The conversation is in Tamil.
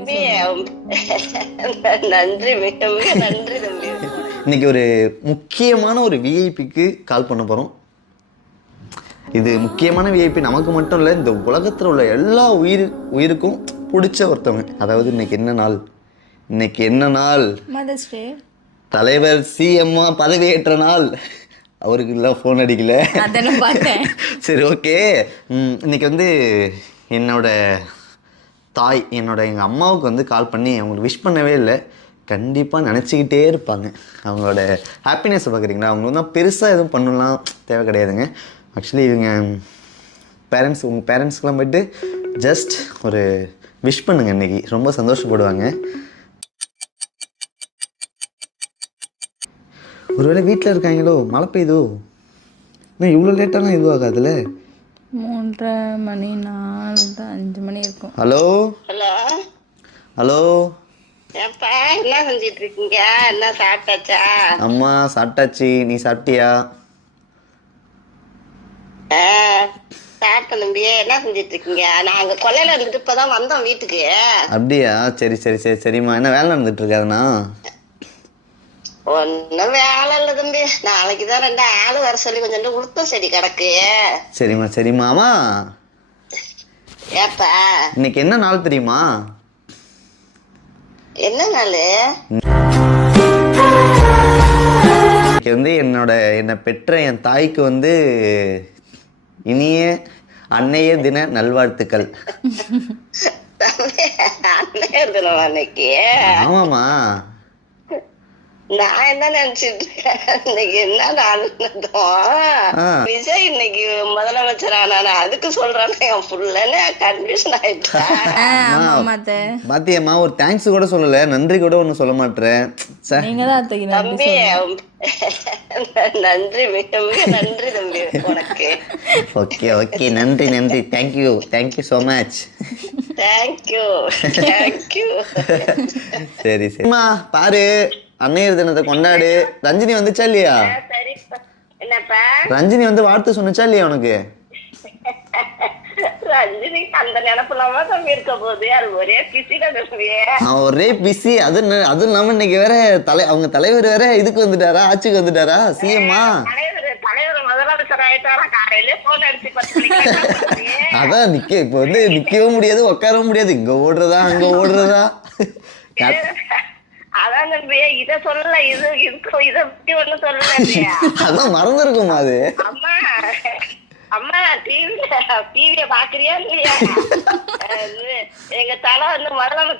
தம்பி நன்றி, மிக மிக நன்றி தம்பி. இன்னைக்கு ஒரு முக்கியமான ஒரு விஐபிக்கு கால் பண்ண போகிறோம். இது முக்கியமான விஐபி நமக்கு மட்டும் இல்லை, இந்த உலகத்தில் உள்ள எல்லா உயிருக்கும் பிடிச்ச ஒருத்தவங்க. அதாவது இன்னைக்கு என்ன நாள்? இன்னைக்கு என்ன நாள்? Mother's day. தலைவர் சிஎம்மா பதவியேற்ற நாள். அவருக்கு இல்லை, ஃபோன் அடிக்கல. அதெல்லாம் பார்த்தேன். சரி, ஓகே. இன்னைக்கு வந்து என்னோட தாய், எங்கள் அம்மாவுக்கு வந்து கால் பண்ணி அவங்களுக்கு விஷ் பண்ணவே இல்லை. கண்டிப்பாக நினச்சிக்கிட்டே இருப்பாங்க அவங்களோட ஹாப்பினஸை. பார்க்குறீங்களா, அவங்க வந்து பெருசாக எதுவும் பண்ணலாம் தேவை கிடையாதுங்க. ஆக்சுவலி இவங்க பேரண்ட்ஸ், உங்கள் பேரண்ட்ஸ்க்கெலாம் போய்ட்டு ஜஸ்ட் ஒரு விஷ் பண்ணுங்க, இன்றைக்கி ரொம்ப சந்தோஷப்படுவாங்க. ஒருவேளை வீட்டில் இருக்காங்களோ, மழை பெய்யுதோ, இன்னும் இவ்வளோ லேட்டாலாம் இதுவும் ஆகாதுல்ல. 3:30 மணி, 5 மணி இருக்கும். ஹலோ ஹலோ ஹலோ, ஏப்பா என்ன செஞ்சிட்டு இருக்கீங்க? என்ன சாப்பிட்டாச்சா? அம்மா சாப்பிட்டாச்சு, நீ சாப்பிட்டியா? சாப்பிட்ட தம்பி. என்ன செஞ்சிட்டு இருக்கீங்க? நாங்க கொல்லையில இருந்துட்டு இப்பதான் வந்தோம் வீட்டுக்கு. அப்படியா? சரி சரி சரி சரிம்மா. என்ன வேலை நடந்துட்டு இருக்காதுண்ணா? ஒன்னும் வேலை இல்ல தம்பி. நாளைக்குதான் 2 ஆளு வர சொல்லி கொஞ்சம் உளுத்தம் செடி கிடக்கு. சரிம்மா சரிம்மா. அம்மா, ஏப்பா இன்னைக்கு என்ன நாள் தெரியுமா? என்ன நாளு? இன்னைக்கு வந்து என்னை பெற்ற என் தாய்க்கு வந்து இனிய அன்னைய தின நல்வாழ்த்துக்கள். அன்னையர் தினம் அன்னைக்கு. ஆமாம்மா. நான் என்ன நினைச்சிட்டு இருக்கேன், இன்னைக்கு என்ன நாள்? விஜய் இன்னைக்கு முதலமைச்சர் ஆனா அதுக்கு சொல்றானே என் புள்ளன்னு கன்ஃபியூஷன் ஆயிட்டேன். பாத்தியம்மா, ஒரு தேங்க்ஸ் கூட சொல்லல, நன்றி கூட ஒன்னும் சொல்ல மாட்டேன். தம்பி நன்றி, மிக மிக நன்றி தம்பி உனக்கு. ஓகே ஓகே, நன்றி நன்றி, thank you thank you so much. Thank you thank you. சரி சரிம்மா, பாரு அன்னையர் தினத்தை கொண்டாடு. ரஞ்சினி வந்துச்சா இல்லையா? சரிப்பா. என்னப்பா ரஞ்சினி வந்து வாழ்த்து சொன்னுச்சா இல்லையா உனக்கு? ரஞ்சினிக்கு அந்த நினைப்புலாமா தம்பி இருக்க போகுது? அது ஒரே பிஸிதான் தம்பி. ஒரே பிஸி. அது இல்லாம இன்னைக்கு வேற அவங்க தலைவர் வேற இதுக்கு வந்துட்டாரா, ஆட்சிக்கு வந்துட்டாரா, சிஎம்மா. தலைவர் முதலமைச்சர் ஆயிட்டாரா? காலையில போன் அடிச்சு அதான் இப்ப வந்து நிக்கவும் முடியாது, உட்காரவும் முடியாது, இங்க ஓடுறதா அங்க ஓடுறதா. அதான் தம்பி இத சொல்லல, இதுக்கும் இத பத்தி ஒண்ணும் சொல்லல. அதான் மறந்துருக்குமா அது? அம்மா அம்மா டிவிய பாக்குறியா இல்லையா? எங்க தலை வந்து